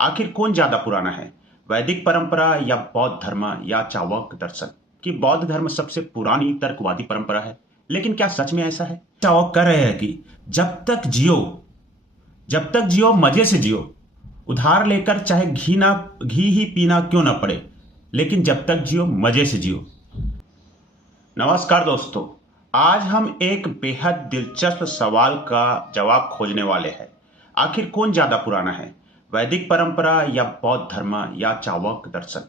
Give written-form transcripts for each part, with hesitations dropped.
आखिर कौन ज्यादा पुराना है, वैदिक परंपरा या बौद्ध धर्म या चाणक्य दर्शन? कि बौद्ध धर्म सबसे पुरानी तर्कवादी परंपरा है, लेकिन क्या सच में ऐसा है? चाणक्य कह रहे हैं कि जब तक जियो मजे से जियो, उधार लेकर चाहे घी ही पीना क्यों ना पड़े, लेकिन जब तक जियो मजे से जियो। नमस्कार दोस्तों, आज हम एक बेहद दिलचस्प सवाल का जवाब खोजने वाले हैं। आखिर कौन ज्यादा पुराना है, वैदिक परंपरा या बौद्ध धर्म या चाणक्य दर्शन?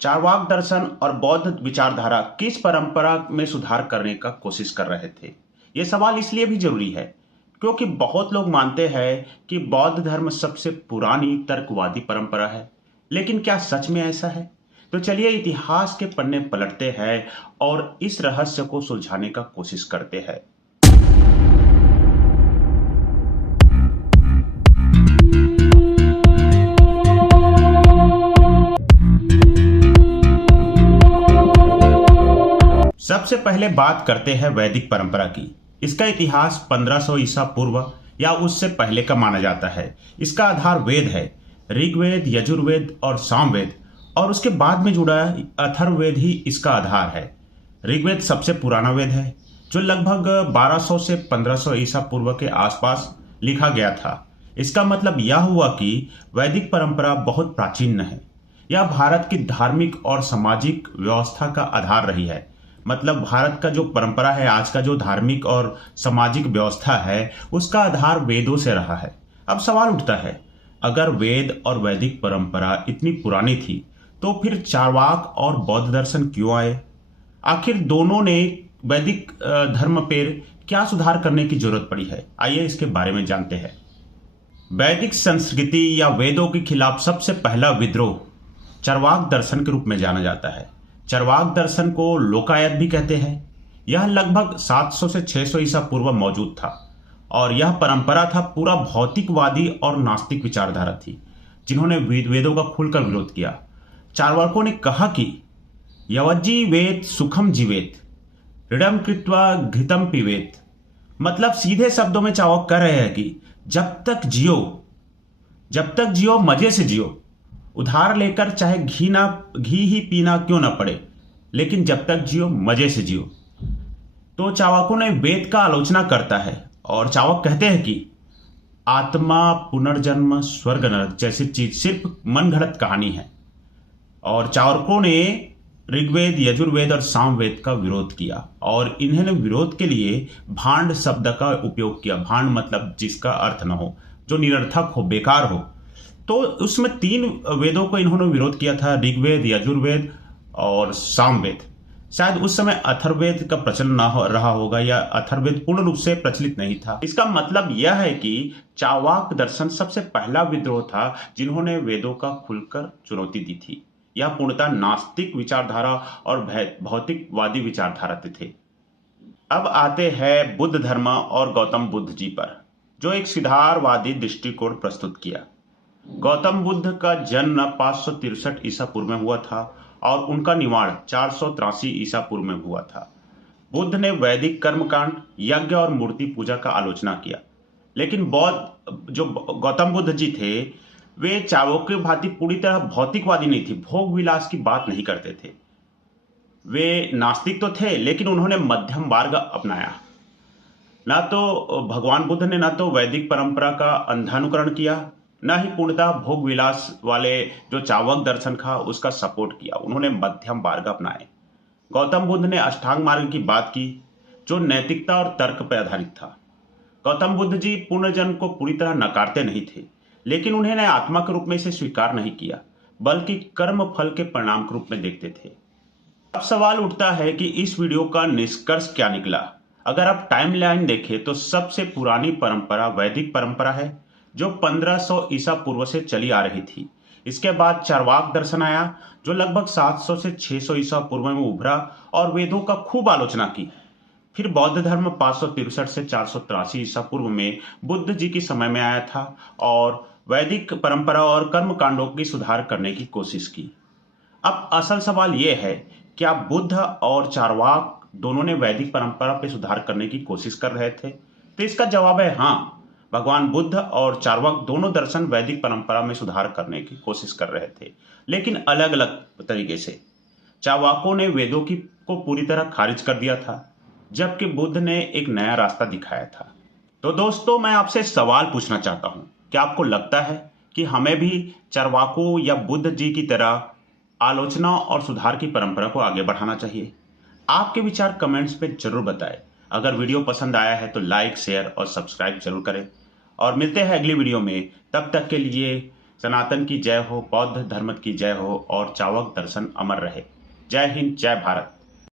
चाणक्य दर्शन और बौद्ध विचारधारा किस परंपरा में सुधार करने का कोशिश कर रहे थे? यह सवाल इसलिए भी जरूरी है क्योंकि बहुत लोग मानते हैं कि बौद्ध धर्म सबसे पुरानी तर्कवादी परंपरा है, लेकिन क्या सच में ऐसा है? तो चलिए इतिहास के पन्ने पलटते हैं और इस रहस्य को सुलझाने का कोशिश करते हैं। सबसे पहले बात करते हैं वैदिक परंपरा की। इसका इतिहास 1500 ईसा पूर्व या उससे पहले का माना जाता है। इसका आधार वेद है, ऋग्वेद, यजुर्वेद और सामवेद, और उसके बाद में जुड़ा अथर्ववेद ही इसका आधार है। ऋग्वेद सबसे पुराना वेद है जो लगभग 1200 से 1500 ईसा पूर्व के आसपास लिखा गया था। इसका मतलब यह हुआ कि वैदिक परंपरा बहुत प्राचीन है। यह भारत की धार्मिक और सामाजिक व्यवस्था का आधार रही है। मतलब भारत का जो परंपरा है, आज का जो धार्मिक और सामाजिक व्यवस्था है, उसका आधार वेदों से रहा है। अब सवाल उठता है, अगर वेद और वैदिक परंपरा इतनी पुरानी थी तो फिर चाणक्य और बौद्ध दर्शन क्यों आए? आखिर दोनों ने वैदिक धर्म पर क्या सुधार करने की जरूरत पड़ी है? आइए इसके बारे में जानते हैं। वैदिक संस्कृति या वेदों के खिलाफ सबसे पहला विद्रोह चाणक्य दर्शन के रूप में जाना जाता है। चाणक्य दर्शन को लोकायत भी कहते हैं। यह लगभग 700 से 600 ईसा पूर्व मौजूद था और यह परंपरा था पूरा भौतिकवादी और नास्तिक विचारधारा थी, जिन्होंने वेदों का खुलकर विरोध किया। चाणक्यों ने कहा कि यवज्जी वेद सुखम जीवेत, ऋणम कृत्वा घृतम पीवेत। मतलब सीधे शब्दों में चाणक्य कह रहे हैं कि जब तक जियो मजे से जियो, उधार लेकर चाहे घी ही पीना क्यों ना पड़े, लेकिन जब तक जियो मजे से जियो। तो चाणक्यों ने वेद का आलोचना करता है और चाणक्य कहते हैं कि आत्मा, पुनर्जन्म, स्वर्ग नरक जैसी चीज सिर्फ मनगढ़ंत कहानी है। और चाणक्यों ने ऋग्वेद, यजुर्वेद और सामवेद का विरोध किया और इन्होंने विरोध के लिए भांड शब्द का उपयोग किया। भांड मतलब जिसका अर्थ न हो, जो निरर्थक हो, बेकार हो। तो उसमें 3 वेदों को इन्होंने विरोध किया था, ऋग्वेद, यजुर्वेद और सामवेद। शायद उस समय अथर्ववेद का प्रचलन न रहा होगा या अथर्ववेद पूर्ण रूप से प्रचलित नहीं था। इसका मतलब यह है कि चाणक्य दर्शन सबसे पहला विद्रोह था जिन्होंने वेदों का खुलकर चुनौती दी थी। यह पूर्णतः नास्तिक विचारधारा और भौतिकवादी विचारधारा थे। अब आते हैं बुद्ध धर्म और गौतम बुद्ध जी पर, जो एक सुधारवादी दृष्टिकोण प्रस्तुत किया। गौतम बुद्ध का जन्म 563 ईसा पूर्व में हुआ था और उनका निवाण 483 ईसा पूर्व में हुआ था। बुद्ध ने वैदिक कर्मकांड, यज्ञ और मूर्ति पूजा का आलोचना किया, लेकिन जो गौतम बुद्ध जी थे वे चाणक्य की भांति पूरी तरह भौतिकवादी नहीं थे, भोग विलास की बात नहीं करते थे। वे नास्तिक तो थे, लेकिन उन्होंने मध्यम मार्ग अपनाया। ना तो भगवान बुद्ध ने ना तो वैदिक परंपरा का अंधानुकरण किया, न ही पूर्णतः भोग विलास वाले जो चाणक्य दर्शन था उसका सपोर्ट किया। उन्होंने मध्यम मार्ग अपनाए। गौतम बुद्ध ने अष्टांग मार्ग की बात की, जो नैतिकता और तर्क पर आधारित था। गौतम बुद्ध जी पुनर्जन्म को पूरी तरह नकारते नहीं थे, लेकिन उन्होंने आत्मा के रूप में इसे स्वीकार नहीं किया, बल्कि कर्म फल के परिणाम के रूप में देखते थे। अब सवाल उठता है कि इस वीडियो का निष्कर्ष क्या निकला? अगर आप टाइमलाइन देखें तो सबसे पुरानी परंपरा वैदिक परंपरा है, जो 1500 ईसा पूर्व से चली आ रही थी। इसके बाद चाणक्य दर्शन आया, जो लगभग 700 से 600 ईसा पूर्व में उभरा और वेदों का खूब आलोचना की। फिर बौद्ध धर्म 563 से 483 ईसा पूर्व में बुद्ध जी के समय में आया था और वैदिक परंपरा और कर्म कांडों की सुधार करने की कोशिश की। अब असल सवाल यह है, क्या बुद्ध और चाणक्य दोनों ने वैदिक परंपरा पे सुधार करने की कोशिश कर रहे थे? तो इसका जवाब है हाँ। भगवान बुद्ध और चार्वाक दोनों दर्शन वैदिक परंपरा में सुधार करने की कोशिश कर रहे थे, लेकिन अलग अलग तरीके से। चार्वाकों ने वेदों की को पूरी तरह खारिज कर दिया था, जबकि बुद्ध ने एक नया रास्ता दिखाया था। तो दोस्तों, मैं आपसे सवाल पूछना चाहता हूं, क्या आपको लगता है कि हमें भी चार्वाकों या बुद्ध जी की तरह आलोचना और सुधार की परंपरा को आगे बढ़ाना चाहिए? आपके विचार कमेंट्स में जरूर बताएं। अगर वीडियो पसंद आया है तो लाइक, शेयर और सब्सक्राइब जरूर करें। और मिलते हैं अगली वीडियो में। तब तक के लिए सनातन की जय हो, बौद्ध धर्म की जय हो और चार्वाक दर्शन अमर रहे। जय हिंद, जय भारत।